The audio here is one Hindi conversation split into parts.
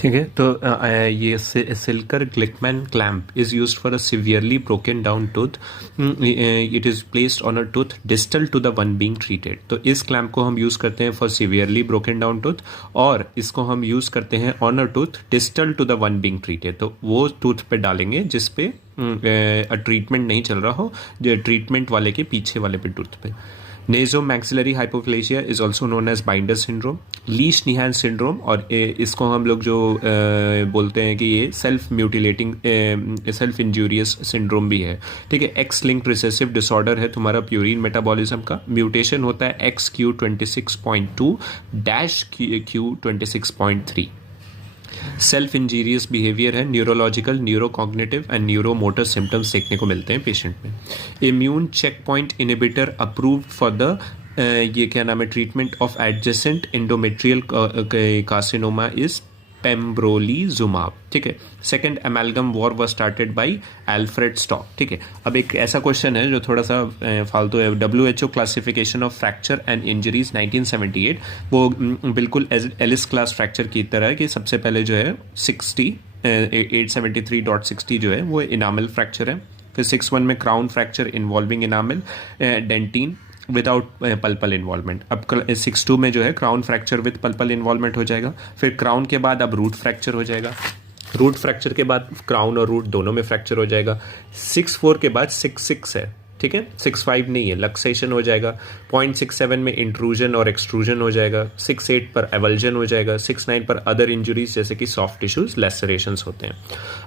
ठीक है। तो ये Silker Glickman clamp is used for a severely broken down tooth. It is placed on a tooth distal to the one being treated. तो इस क्लैम्प को हम यूज करते हैं for severely broken down tooth, और इसको हम यूज करते हैं on a tooth distal to the one being treated. तो वो टूथ पे डालेंगे जिसपे ट्रीटमेंट नहीं चल रहा हो, जो ट्रीटमेंट वाले के पीछे वाले पे टूथ पे। Naso maxillary hypoplasia is also known as Binder syndrome, Lesch Nyhan syndrome, और इसको हम लोग जो बोलते हैं कि ये self mutilating self injurious syndrome भी है। ठीक है। एक्स लिंक्ड रिसेसिव डिसऑर्डर है तुम्हारा प्यूरिन मेटाबॉलिज्म का। म्यूटेशन होता है XQ26.2 -Q26.3। Self injurious behaviour है, neurological, neurocognitive and neuromotor symptoms देखने को मिलते हैं पेशेंट में। Immune check point inhibitor approved for the ये क्या नाम है treatment of adjacent endometrial carcinoma is pembrolizumab. ठीक है। Second amalgam war was started by Alfred Stock. ठीक है। अब एक ऐसा क्वेश्चन है जो थोड़ा सा फालतू है। WHO classification of fracture and injuries 1978, वो बिल्कुल एलिस क्लास फ्रैक्चर की तरह है कि सबसे पहले जो है 873.60 जो है वो इनामल फ्रैक्चर है। फिर 61 में crown fracture involving enamel dentin without pulpal involvement. अब 62 में जो है crown fracture with pulpal involvement हो जाएगा। फिर क्राउन के बाद अब रूट फ्रैक्चर हो जाएगा। रूट फ्रैक्चर के बाद क्राउन और रूट दोनों में फ्रैक्चर हो जाएगा। 64 के बाद 66 है। ठीक है। 65 नहीं है, लक्सेशन हो जाएगा। 0.67 में इंट्रूजन और एक्सट्रूजन हो जाएगा। 68 पर एवल्जन हो जाएगा। 69 पर अदर इंजुरीज जैसे कि सॉफ्ट टिश्यूज लेसरेशंस होते हैं।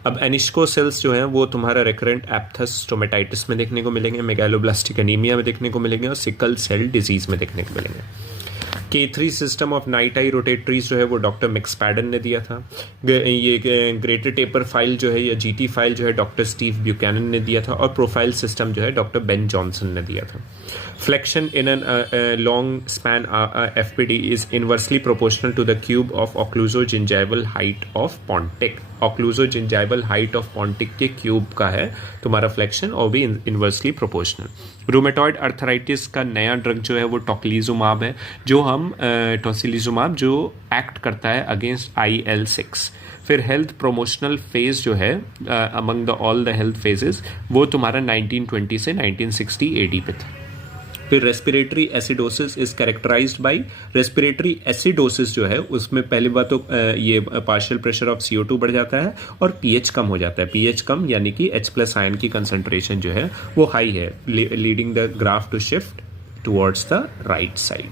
अब एनिस्कोसेल्स जो हैं वो तुम्हारा रिकरेंट एप्थस स्टोमेटाइटिस में देखने को मिलेंगे, मेगालोब्लास्टिक एनीमिया में देखने को मिलेंगे, और सिकल सेल डिजीज में देखने को मिलेंगे। K3 system of NiTi rotaries जो है वो डॉक्टर मिक्सपैडन ने दिया था। ये ग्रेटर टेपर फाइल जो है या GT फाइल जो है डॉक्टर स्टीव ब्यूकैनन ने दिया था, और प्रोफाइल सिस्टम जो है डॉक्टर बेन जॉनसन ने दिया था। Flexion in an long span FPD is inversely proportional to the cube of occlusogingival height of pontic. Occlusogingival height of pontic के क्यूब का है तुम्हारा फ्लेक्शन, और भी इनवर्सली प्रोपोर्शनल। रूमेटॉइड अर्थराइटिस का नया ड्रग जो है वो टोक्लीजुमाब है, जो हम टोसिलिजुमाब जो एक्ट करता है अगेंस्ट IL-6। फिर हेल्थ प्रोमोशनल फेज जो है among the all the health phases वो तुम्हारा 1920 से 1960 AD पे था। फिर respiratory acidosis is characterised by respiratory acidosis जो है उसमें पहली बात तो ये पार्शियल प्रेशर ऑफ CO2 बढ़ जाता है और pH कम हो जाता है। pH कम यानी कि H+ आयन की कंसंट्रेशन जो है वो हाई है, leading the graph to shift towards the right side.